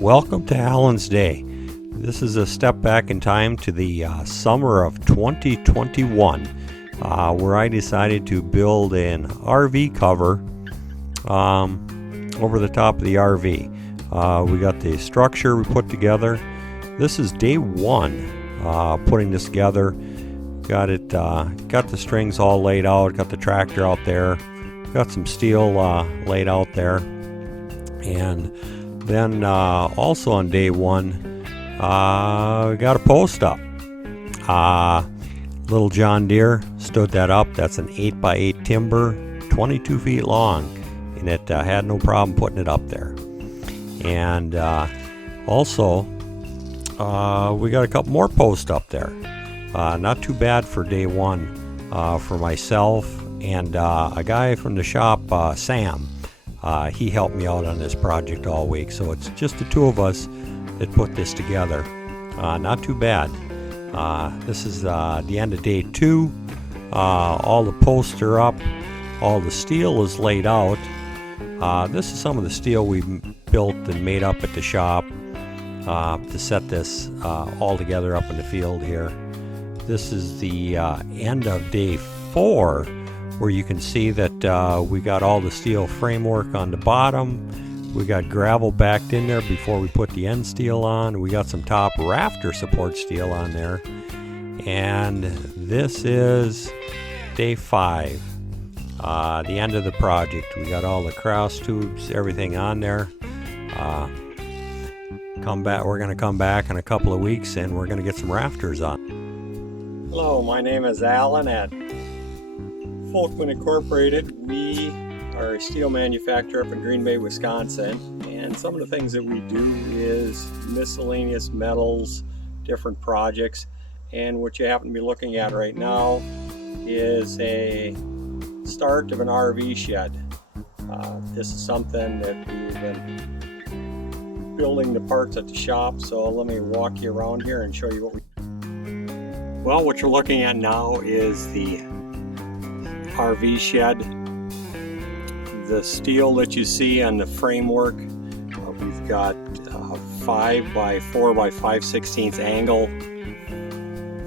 Welcome to Alan's Day. This is a step back in time to the summer of 2021, where I decided to build an RV cover over the top of the RV. We got the structure we put together. This is day one putting this together. Got the strings all laid out, got the tractor out there, got some steel laid out there, and then also on day one, we got a post up. Little John Deere stood that up. That's an 8x8 timber, 22 feet long, and it had no problem putting it up there. And also, we got a couple more posts up there. Not too bad for day one for myself and a guy from the shop, Sam. He helped me out on this project all week, so it's just the two of us that put this together. Not too bad. This is the end of day two. All the posts are up. All the steel is laid out. This is some of the steel we built and made up at the shop to set this all together up in the field here. This is the end of day four, where you can see that we got all the steel framework on the bottom. We got gravel backed in there before we put the end steel on. We got some top rafter support steel on there. And this is day five, the end of the project. We got all the cross tubes, everything on there. We're going to come back in a couple of weeks and we're going to get some rafters on. Hello, my name is Alan at Folkman Inc. We are a steel manufacturer up in Green Bay, Wisconsin, and some of the things that we do is miscellaneous metals, different projects, and what you happen to be looking at right now is a start of an RV shed. This is something that we've been building the parts at the shop, so let me walk you around here and show you what we do. Well, what you're looking at now is the RV shed. The steel that you see on the framework, we've got 5 by 4 by 5/16 angle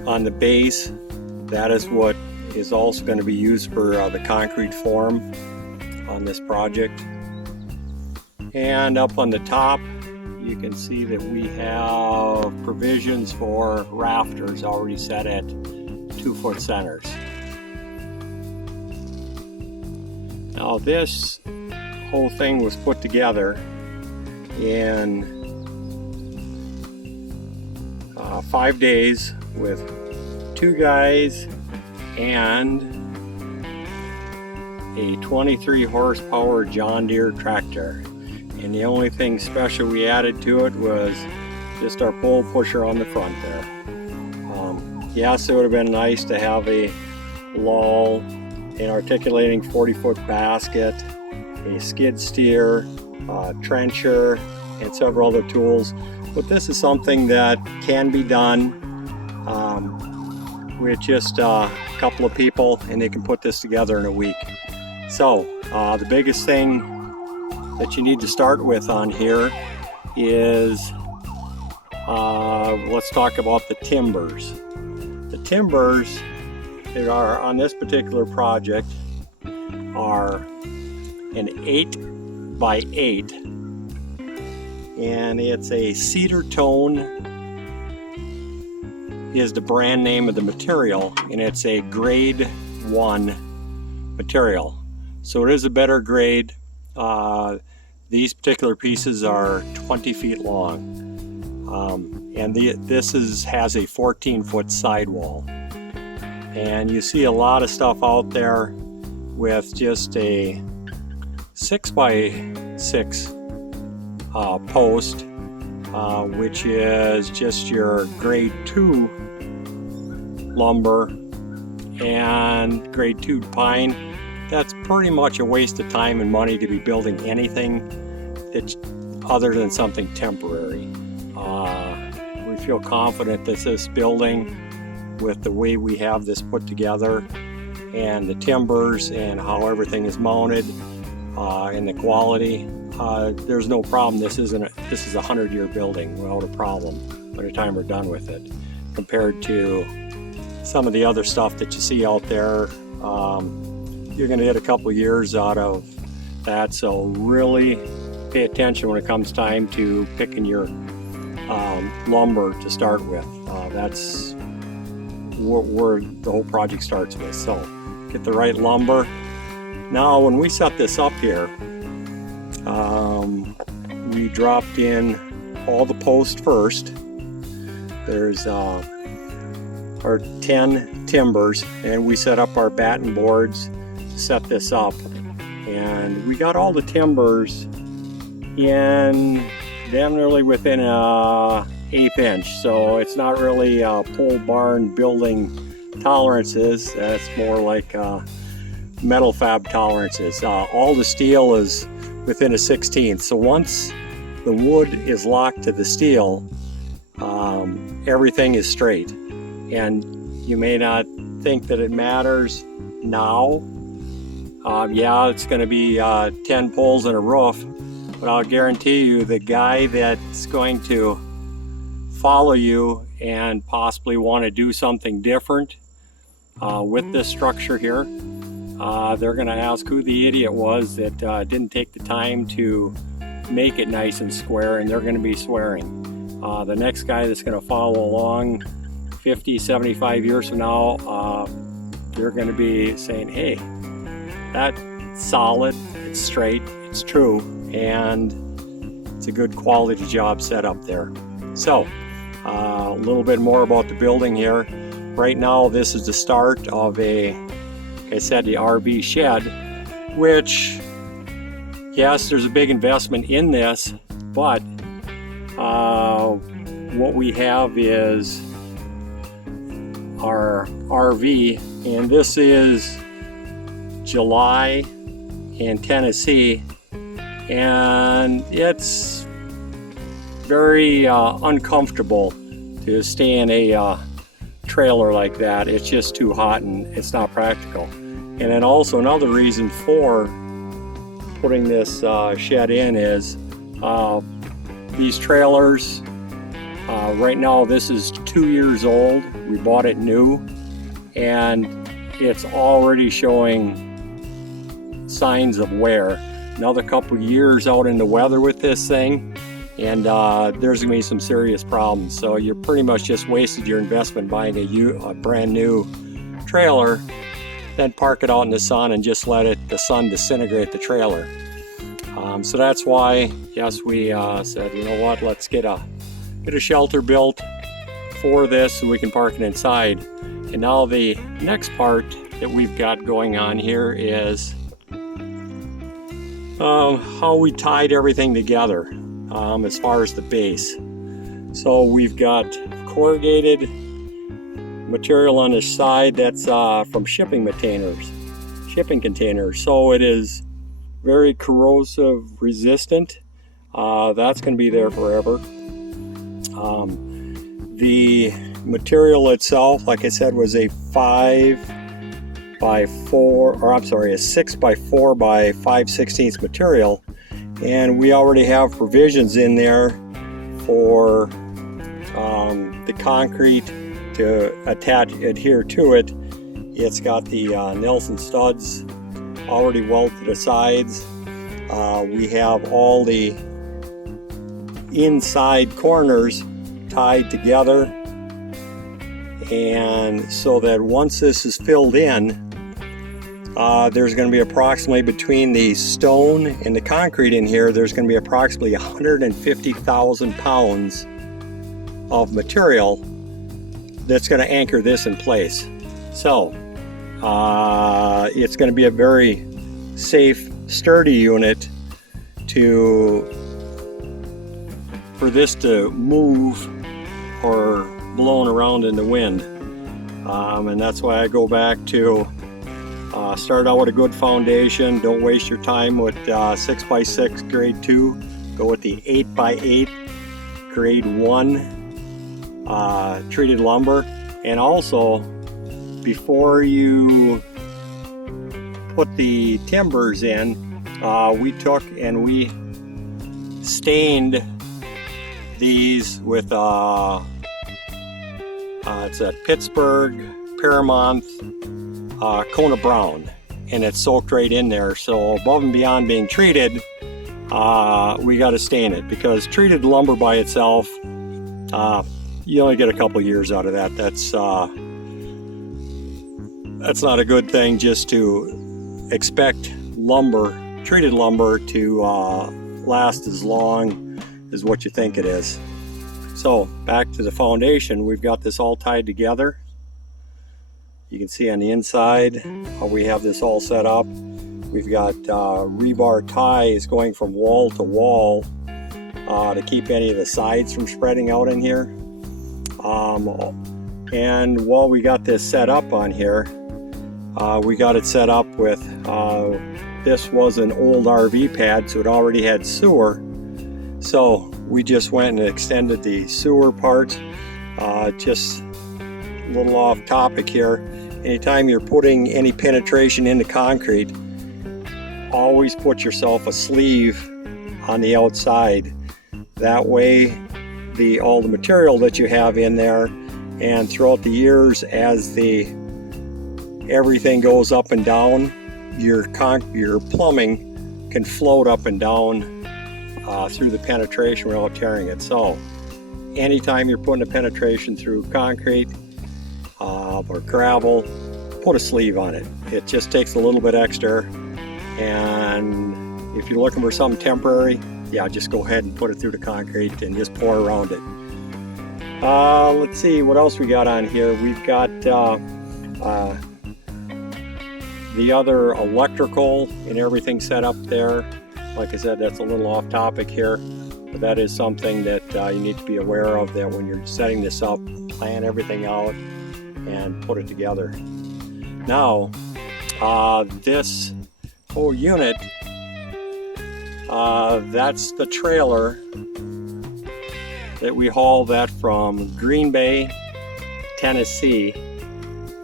on the base. That is what is also going to be used for the concrete form on this project. And up on the top, you can see that we have provisions for rafters already set at 2-foot centers. Now this whole thing was put together in 5 days with 2 guys and a 23 horsepower John Deere tractor. And the only thing special we added to it was just our pole pusher on the front there. Yes, it would have been nice to have a lull, an articulating 40-foot basket, a skid steer, trencher, and several other tools. But this is something that can be done with just a couple of people, and they can put this together in a week. So the biggest thing that you need to start with on here is let's talk about the timbers. The timbers that are on this particular project are an 8x8, and it's a cedar tone is the brand name of the material, and it's a grade 1 material, so it is a better grade. These particular pieces are 20 feet long, and this has a 14-foot sidewall. And you see a lot of stuff out there with just a 6x6 post, which is just your grade 2 lumber and grade 2 pine. That's pretty much a waste of time and money to be building anything that's other than something temporary. We feel confident that this building, with the way we have this put together and the timbers and how everything is mounted and the quality, there's no problem. This is a 100-year building without a problem by the time we're done with it, compared to some of the other stuff that you see out there. You're going to get a couple years out of that, so really pay attention when it comes time to picking your lumber to start with. That's where the whole project starts with. So get the right lumber. Now when we set this up here, we dropped in all the posts first. There's our 10 timbers, and we set up our batten boards to set this up. And we got all the timbers in damn nearly within a 1/8 inch, so it's not really pole barn building tolerances. That's more like metal fab tolerances. All the steel is within a 1/16. So once the wood is locked to the steel, everything is straight. And you may not think that it matters now. Yeah, it's going to be 10 poles and a roof, but I'll guarantee you the guy that's going to follow you and possibly want to do something different with this structure here, they're going to ask who the idiot was that didn't take the time to make it nice and square, and they're going to be swearing. The next guy that's going to follow along 50, 75 years from now, you're going to be saying, hey, that's solid, it's straight, it's true, and it's a good quality job set up there. So a little bit more about the building here. Right now this is the start of like I said, the RV shed, which, yes, there's a big investment in this, but what we have is our RV, and this is July in Tennessee, and it's very uncomfortable to stay in a trailer like that. It's just too hot and it's not practical. And then also another reason for putting this shed in is these trailers, right now this is 2 years old. We bought it new, and it's already showing signs of wear. Another couple years out in the weather with this thing, and there's gonna be some serious problems. So you're pretty much just wasted your investment buying a brand new trailer, then park it out in the sun and just let the sun disintegrate the trailer. So that's why, yes, we said, you know what, let's get a shelter built for this so we can park it inside. And now the next part that we've got going on here is how we tied everything together as far as the base. So we've got corrugated material on the side that's from shipping containers. So it is very corrosive resistant. That's going to be there forever. The material itself, like I said, was a 6x4 by 5/16 material, and we already have provisions in there for the concrete to adhere to it. It's got the Nelson studs already welded to the sides. We have all the inside corners tied together, and so that once this is filled in, there's going to be approximately, between the stone and the concrete in here, there's going to be approximately 150,000 pounds of material that's going to anchor this in place. So it's going to be a very safe, sturdy unit for this to move or blown around in the wind. And that's why I go back to start out with a good foundation. Don't waste your time with 6x6 grade 2. Go with the 8x8 grade 1 treated lumber. And also, before you put the timbers in, we took and we stained these with it's a Pittsburgh, Paramount, Kona Brown, and it's soaked right in there. So above and beyond being treated, we got to stain it, because treated lumber by itself, you only get a couple years out of that. That's not a good thing, just to expect treated lumber to last as long as what you think it is. So back to the foundation, we've got this all tied together. You can see on the inside how we have this all set up. We've got rebar ties going from wall to wall to keep any of the sides from spreading out in here. And while we got this set up on here, we got it set up with, this was an old RV pad, so it already had sewer. So we just went and extended the sewer part. Just a little off topic here. Anytime you're putting any penetration into concrete, always put yourself a sleeve on the outside. That way all the material that you have in there, and throughout the years as everything goes up and down, your plumbing can float up and down through the penetration without tearing it. So anytime you're putting a penetration through concrete or gravel, put a sleeve on it. It just takes a little bit extra, and if you're looking for something temporary, yeah, just go ahead and put it through the concrete and just pour around it. Let's see what else we got on here. We've got the other electrical and everything set up there. Like I said, that's a little off topic here, but that is something that you need to be aware of, that when you're setting this up, plan everything out and put it together. Now, this whole unit, that's the trailer that we hauled that from Green Bay, Tennessee.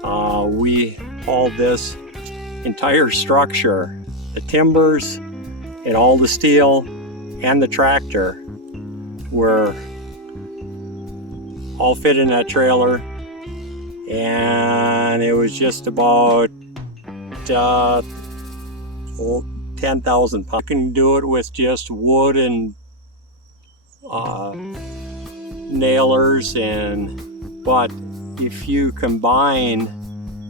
We hauled this entire structure, the timbers and all the steel and the tractor were all fit in that trailer, and it was just about 10,000 pounds. You can do it with just wood and nailers, but if you combine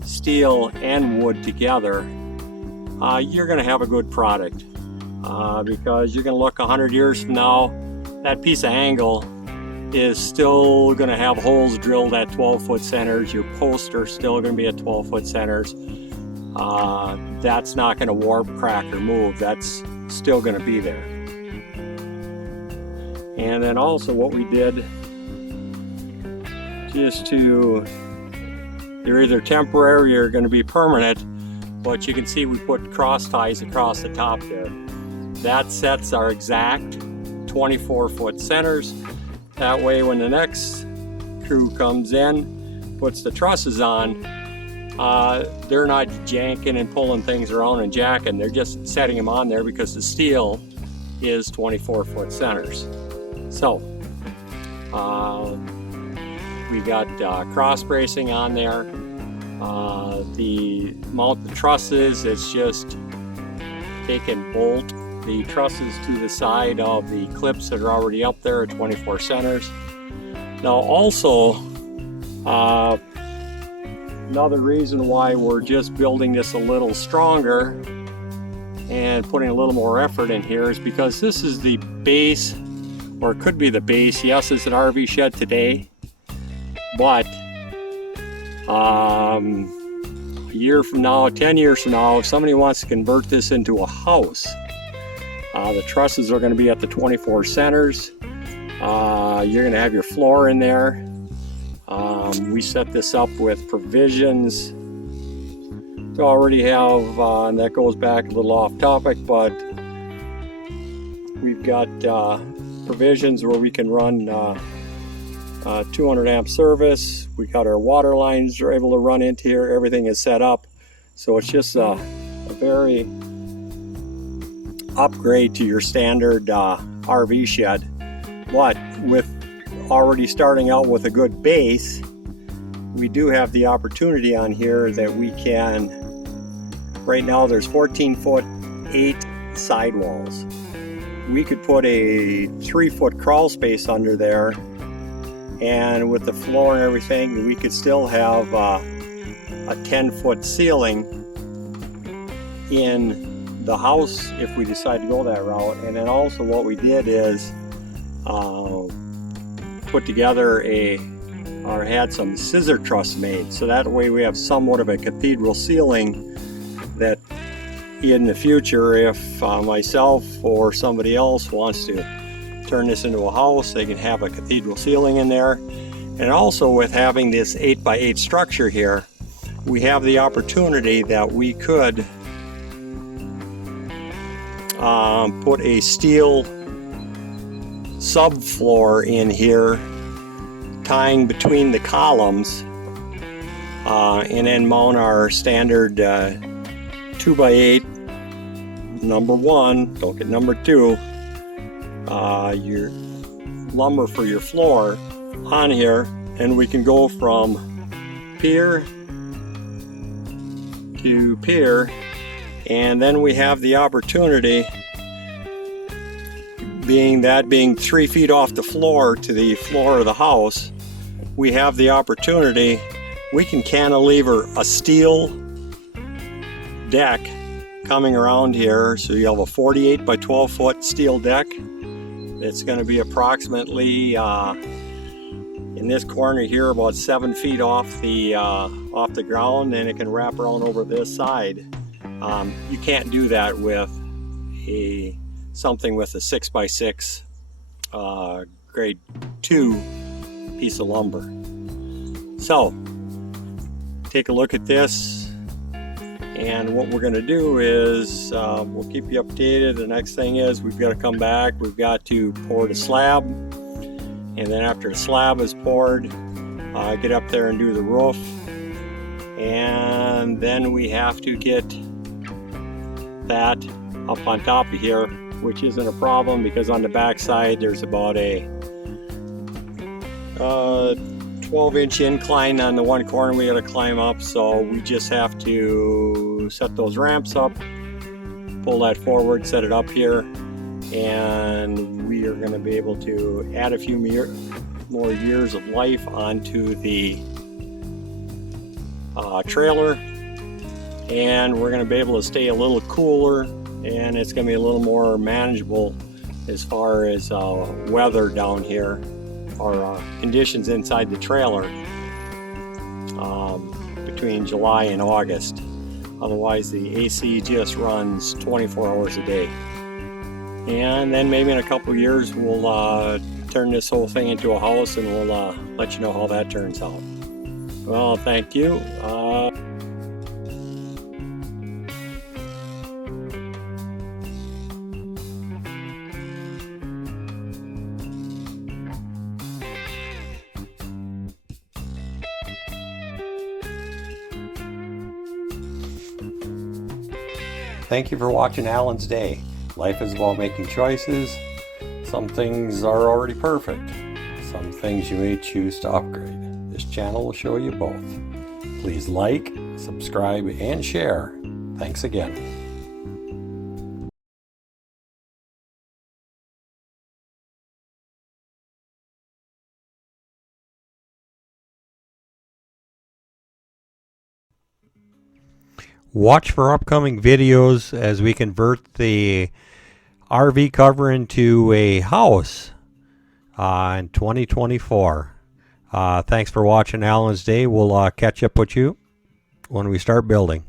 steel and wood together, you're going to have a good product, because you're going to look 100 years from now, that piece of angle is still going to have holes drilled at 12-foot centers. Your posts are still going to be at 12-foot centers. That's not going to warp, crack, or move. That's still going to be there. And then also what we did, just to, they're either temporary or going to be permanent, but you can see we put cross ties across the top there. That sets our exact 24-foot centers. That way when the next crew comes in, puts the trusses on, they're not janking and pulling things around and jacking. They're just setting them on there because the steel is 24-foot centers. So we got cross bracing on there. The mount the trusses, it's just take and bolt the trusses to the side of the clips that are already up there at 24 centers. Now also, another reason why we're just building this a little stronger and putting a little more effort in here is because this is the base, or it could be the base. Yes, it's an RV shed today, but a year from now, 10 years from now, if somebody wants to convert this into a house, the trusses are going to be at the 24 centers. You're going to have your floor in there. We set this up with provisions to already have, and that goes back a little off topic, but we've got provisions where we can run 200 amp service. We got our water lines are able to run into here. Everything is set up, so it's just a very upgrade to your standard RV shed. But with already starting out with a good base, we do have the opportunity on here that we can, right now there's 14-foot 8 sidewalls. We could put a 3-foot crawl space under there, and with the floor and everything, we could still have a 10-foot ceiling in the house if we decide to go that route. And then also what we did is put together or had some scissor truss made, so that way we have somewhat of a cathedral ceiling that in the future, if myself or somebody else wants to turn this into a house, they can have a cathedral ceiling in there. And also with having this 8x8 structure here, we have the opportunity that we could put a steel subfloor in here tying between the columns, and then mount our standard 2x8 number 1, don't get number 2, your lumber for your floor on here, and we can go from pier to pier. And then we have the opportunity, being 3 feet off the floor to the floor of the house, we have the opportunity, we can cantilever a steel deck coming around here. So you have a 48 by 12 foot steel deck. It's going to be approximately in this corner here about 7 feet off the ground, and it can wrap around over this side. You can't do that with something with a 6x6 grade 2 piece of lumber. So take a look at this, and what we're going to do is we'll keep you updated. The next thing is we've got to come back, we've got to pour the slab, and then after the slab is poured, get up there and do the roof, and then we have to get that up on top of here, which isn't a problem because on the back side there's about a 12-inch incline on the one corner we got to climb up. So we just have to set those ramps up, pull that forward, set it up here, and we are going to be able to add a few more years of life onto the trailer, and we're going to be able to stay a little cooler, and it's going to be a little more manageable as far as weather down here, or conditions inside the trailer between July and August. Otherwise the AC just runs 24 hours a day. And then maybe in a couple years we'll turn this whole thing into a house, and we'll let you know how that turns out. Well, thank you. Thank you for watching Alan's Day. Life is about making choices. Some things are already perfect. Some things you may choose to upgrade. This channel will show you both. Please like, subscribe, and share. Thanks again. Watch for upcoming videos as we convert the RV cover into a house in 2024. Thanks for watching Alan's Day. We'll catch up with you when we start building.